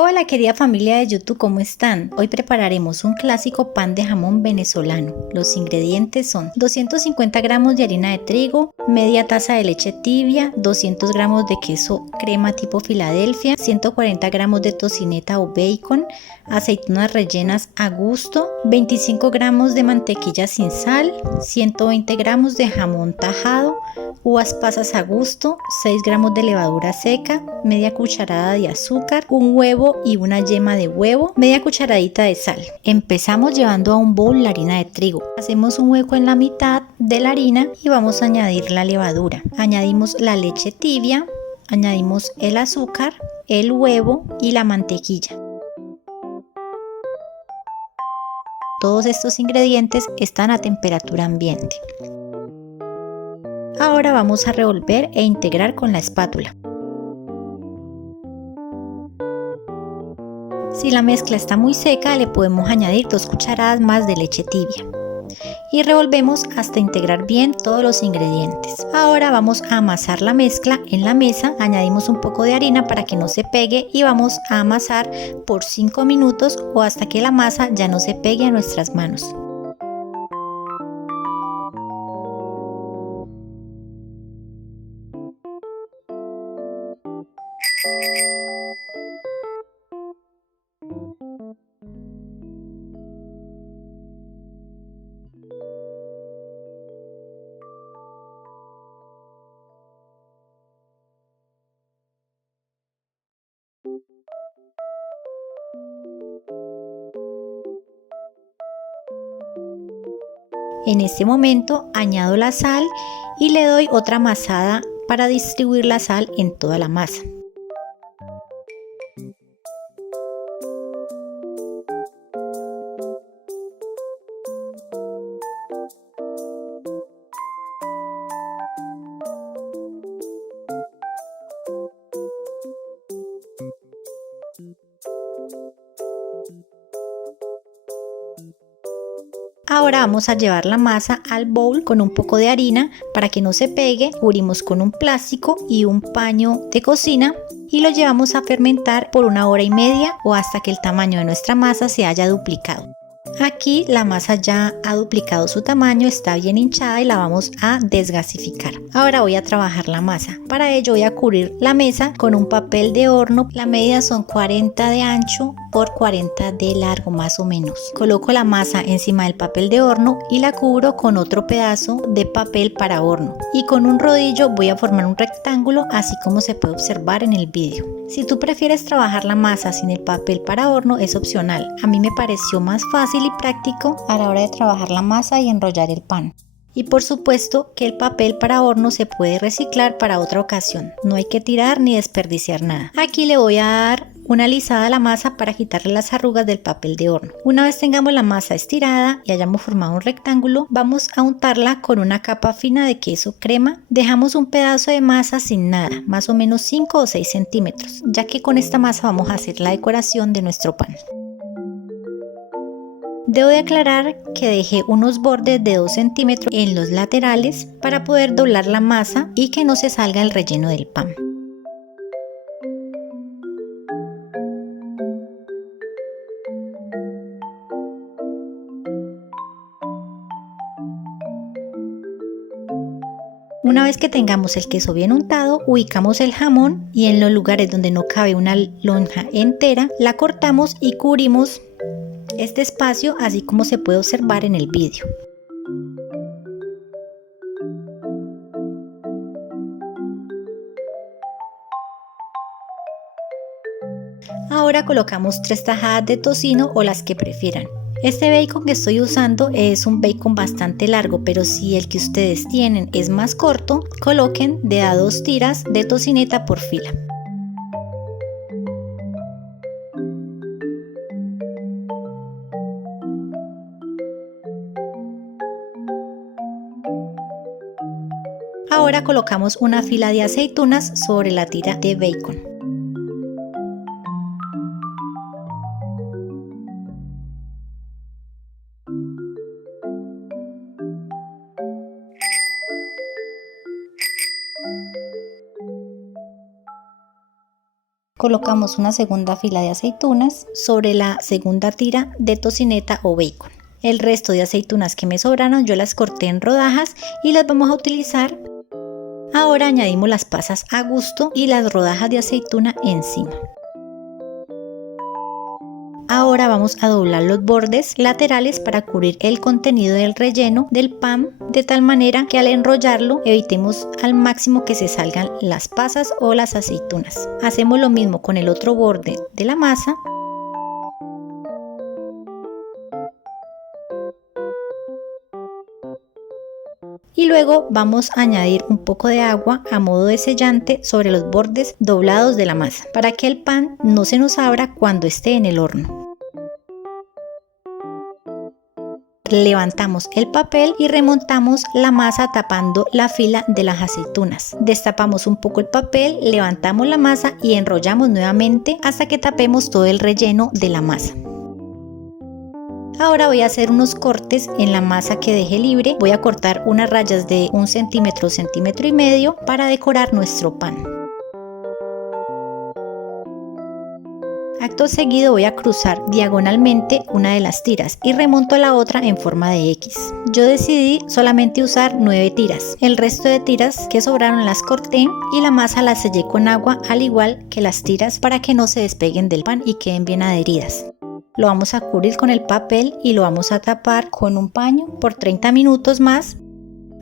Hola querida familia de YouTube, ¿cómo están? Hoy prepararemos un clásico pan de jamón venezolano. Los ingredientes son 250 gramos de harina de trigo, media taza de leche tibia, 200 gramos de queso crema tipo Filadelfia, 140 gramos de tocineta o bacon, aceitunas rellenas a gusto, 25 gramos de mantequilla sin sal, 120 gramos de jamón tajado, uvas pasas a gusto, 6 gramos de levadura seca, media cucharada de azúcar, un huevo y una yema de huevo, media cucharadita de sal. Empezamos llevando a un bowl la harina de trigo. Hacemos un hueco en la mitad de la harina y vamos a añadir la levadura. Añadimos la leche tibia, añadimos el azúcar, el huevo y la mantequilla. Todos estos ingredientes están a temperatura ambiente. Ahora vamos a revolver e integrar con la espátula. Si la mezcla está muy seca, le podemos añadir 2 cucharadas más de leche tibia. Y revolvemos hasta integrar bien todos los ingredientes. Ahora vamos a amasar la mezcla en la mesa, añadimos un poco de harina para que no se pegue y vamos a amasar por 5 minutos o hasta que la masa ya no se pegue a nuestras manos. En este momento añado la sal y le doy otra amasada para distribuir la sal en toda la masa. Ahora vamos a llevar la masa al bowl con un poco de harina para que no se pegue. Cubrimos con un plástico y un paño de cocina y lo llevamos a fermentar por 1 hora y media o hasta que el tamaño de nuestra masa se haya duplicado. Aquí la masa ya ha duplicado su tamaño, está bien hinchada y la vamos a desgasificar. Ahora voy a trabajar la masa. Para ello voy a cubrir la mesa con un papel de horno. La medida son 40 de ancho por 40 de largo más o menos. Coloco la masa encima del papel de horno y la cubro con otro pedazo de papel para horno. Y con un rodillo voy a formar un rectángulo así como se puede observar en el vídeo. Si tú prefieres trabajar la masa sin el papel para horno es opcional. A mí me pareció más fácil y práctico a la hora de trabajar la masa y enrollar el pan. Y por supuesto que el papel para horno se puede reciclar para otra ocasión. No hay que tirar ni desperdiciar nada. Aquí le voy a dar una alisada a la masa para quitarle las arrugas del papel de horno. Una vez tengamos la masa estirada y hayamos formado un rectángulo, vamos a untarla con una capa fina de queso crema. Dejamos un pedazo de masa sin nada, más o menos 5 o 6 centímetros, ya que con esta masa vamos a hacer la decoración de nuestro pan. Debo de aclarar que dejé unos bordes de 2 centímetros en los laterales para poder doblar la masa y que no se salga el relleno del pan. Una vez que tengamos el queso bien untado, ubicamos el jamón y en los lugares donde no cabe una lonja entera, la cortamos y cubrimos este espacio así como se puede observar en el vídeo. Ahora colocamos 3 tajadas de tocino o las que prefieran. Este bacon que estoy usando es un bacon bastante largo, pero si el que ustedes tienen es más corto, coloquen de a 2 tiras de tocineta por fila. Ahora colocamos una fila de aceitunas sobre la tira de bacon. Colocamos una segunda fila de aceitunas sobre la segunda tira de tocineta o bacon. El resto de aceitunas que me sobraron yo las corté en rodajas y las vamos a utilizar. Ahora añadimos las pasas a gusto y las rodajas de aceituna encima. Ahora vamos a doblar los bordes laterales para cubrir el contenido del relleno del pan, de tal manera que al enrollarlo evitemos al máximo que se salgan las pasas o las aceitunas. Hacemos lo mismo con el otro borde de la masa. Y luego vamos a añadir un poco de agua a modo de sellante sobre los bordes doblados de la masa para que el pan no se nos abra cuando esté en el horno. Levantamos el papel y remontamos la masa tapando la fila de las aceitunas. Destapamos un poco el papel, levantamos la masa y enrollamos nuevamente hasta que tapemos todo el relleno de la masa. Ahora voy a hacer unos cortes en la masa que dejé libre. Voy a cortar unas rayas de 1 centímetro, centímetro y medio para decorar nuestro pan. Acto seguido voy a cruzar diagonalmente una de las tiras y remonto la otra en forma de X. Yo decidí solamente usar 9 tiras. El resto de tiras que sobraron las corté y la masa la sellé con agua al igual que las tiras para que no se despeguen del pan y queden bien adheridas. Lo vamos a cubrir con el papel y lo vamos a tapar con un paño por 30 minutos más.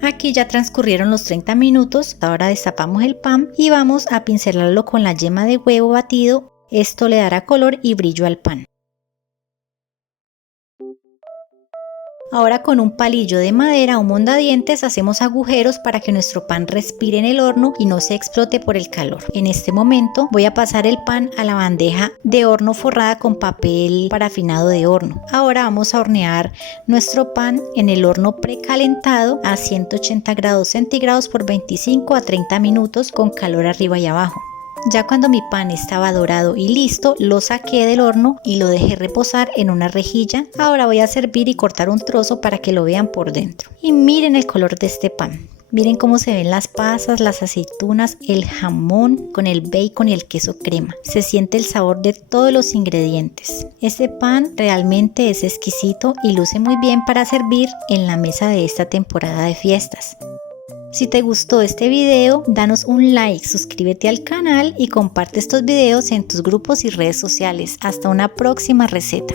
Aquí ya transcurrieron los 30 minutos, ahora destapamos el pan y vamos a pincelarlo con la yema de huevo batido. Esto le dará color y brillo al pan. Ahora con un palillo de madera o mondadientes hacemos agujeros para que nuestro pan respire en el horno y no se explote por el calor. En este momento voy a pasar el pan a la bandeja de horno forrada con papel parafinado de horno. Ahora vamos a hornear nuestro pan en el horno precalentado a 180 grados centígrados por 25 a 30 minutos con calor arriba y abajo. Ya cuando mi pan estaba dorado y listo, lo saqué del horno y lo dejé reposar en una rejilla. Ahora voy a servir y cortar un trozo para que lo vean por dentro. Y miren el color de este pan. Miren cómo se ven las pasas, las aceitunas, el jamón con el bacon y el queso crema. Se siente el sabor de todos los ingredientes. Este pan realmente es exquisito y luce muy bien para servir en la mesa de esta temporada de fiestas. Si te gustó este video, danos un like, suscríbete al canal y comparte estos videos en tus grupos y redes sociales. Hasta una próxima receta.